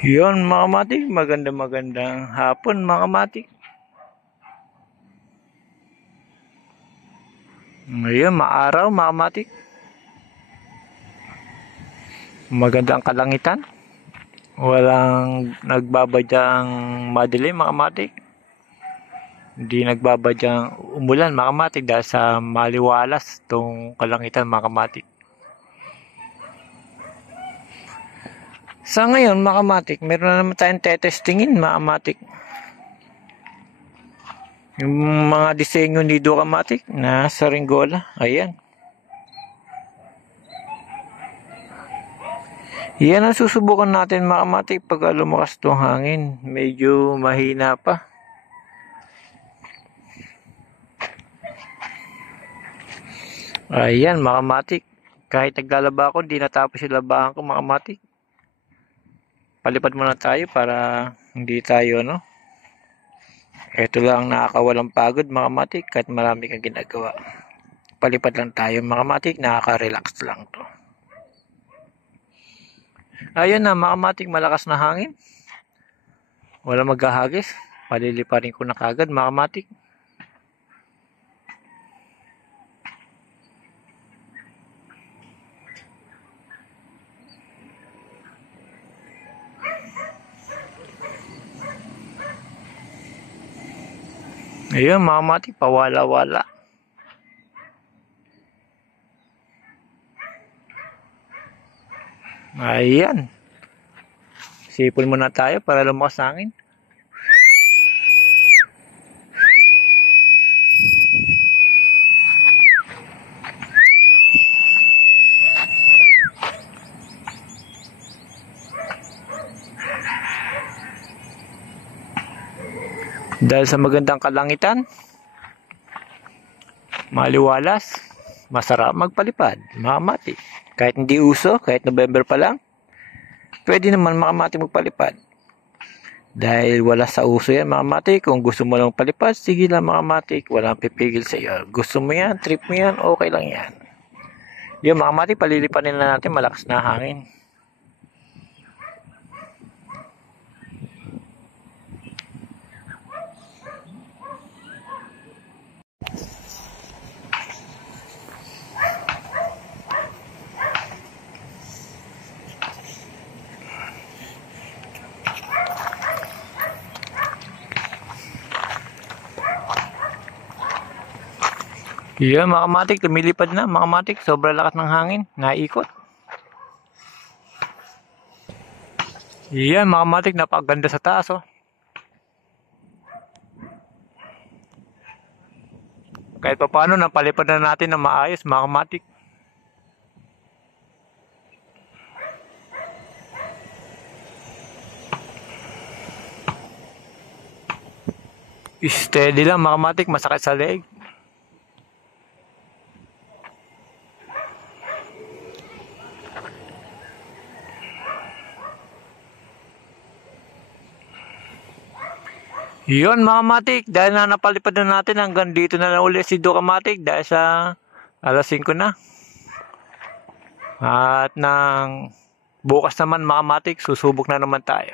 Yun mga matik, magandang hapon mga matik. Ngayon, maaraw mga matik. Magandang kalangitan. Walang nagbabadyang madilim mga matik. Hindi nagbabadyang umulan mga matik dahil sa maliwalas tong kalangitan mga matik. Sa ngayon mga matik, meron na naman tayong tetestingin mga matik. Yung mga disenyo ni Ducamatic na Saringola, ayan. Yan ang susubukan natin mga matik pag lumakas itong hangin. Medyo mahina pa. Ayan mga matik. Kahit naglalaba ako, hindi natapos yung labahan ko mga matik. Palipad muna tayo para hindi tayo ito lang nakakawalang pagod mga matik kahit marami kang ginagawa. Palipad lang tayo mga matik, nakaka-relax lang to. Ayun na mga matik, malakas na hangin. Wala maghahagis. Paliliparin ko na kagad mga matik. Ayun mga matik, pawala-wala. Ayan. Sipon muna tayo para lumakas hangin. Dahil sa magandang kalangitan, maliwalas, masarap magpalipad, mga matik. Kahit hindi uso, kahit November pa lang, pwede naman mga matik magpalipad. Dahil wala sa uso yan mga matik. Kung gusto mo lang palipad, sige lang mga matik. Walang pipigil sa iyo. Gusto mo yan, trip mo yan, okay lang yan. Yung mga matik, palilipanin na natin, malakas na hangin. Yan mga matik, lumilipad na mga matik. Sobrang lakas ng hangin, naikot. Yan mga matik, napakaganda sa taas Kahit pa paano, napalipad na natin na maayos mga matik. Steady lang mga matik, masakit sa leg. Yun mga matik, dahil na napalipad na natin, hanggang dito na lang ulit si Ducamatic dahil sa alas 5 na. At bukas naman mga matik, susubok na naman tayo.